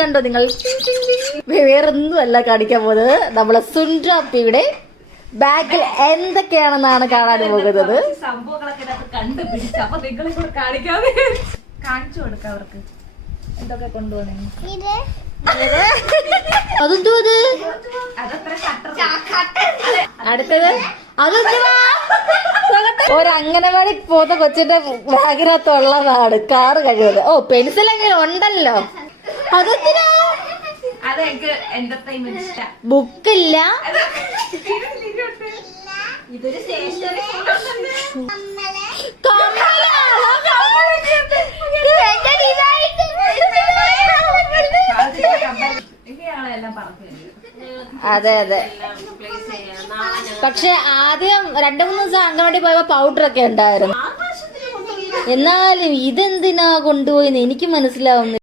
കണ്ടോ നിങ്ങൾ? വേറൊന്നും അല്ല കാണിക്കാൻ പോകുന്നത്. നമ്മളെ സുൻഡ്രാപ്പിയുടെ ബാഗിൽ എന്തൊക്കെയാണെന്നാണ് കാണാൻ പോകുന്നത്. സംഭവങ്ങളൊക്കെ കണ്ടുപിടിച്ചു. അപ്പൊ നിങ്ങളെ കൂടെ കാണിക്കാതെ കാണിച്ചു കൊടുക്കാം അവർക്ക് എന്തൊക്കെ കൊണ്ടുപോകണേ. അതെന്തോ അടുത്തത് ഒരു അംഗനവാടി പോകുന്ന കൊച്ചിന്റെ ബാഗിനകത്തുള്ളതാണ് കാറ് കഴിയുന്നത്. ഓ പെൻസിൽ എങ്ങനെ ഉണ്ടല്ലോ. അതെന്തിനാ? അതെനിക്ക് എന്റർടൈൻമെന്റ്. ബുക്കില്ല. ഇതൊരു സ്റ്റേഷനറി അതെ അതെ. പക്ഷെ ആദ്യം 2-3 ദിവസം അംഗൻവാടി പോയപ്പോ പൗഡർ ഒക്കെ ഉണ്ടായിരുന്നു. എന്നാലും ഇതെന്തിനാ കൊണ്ടുപോയെന്ന് എനിക്ക് മനസ്സിലാവുന്നില്ല.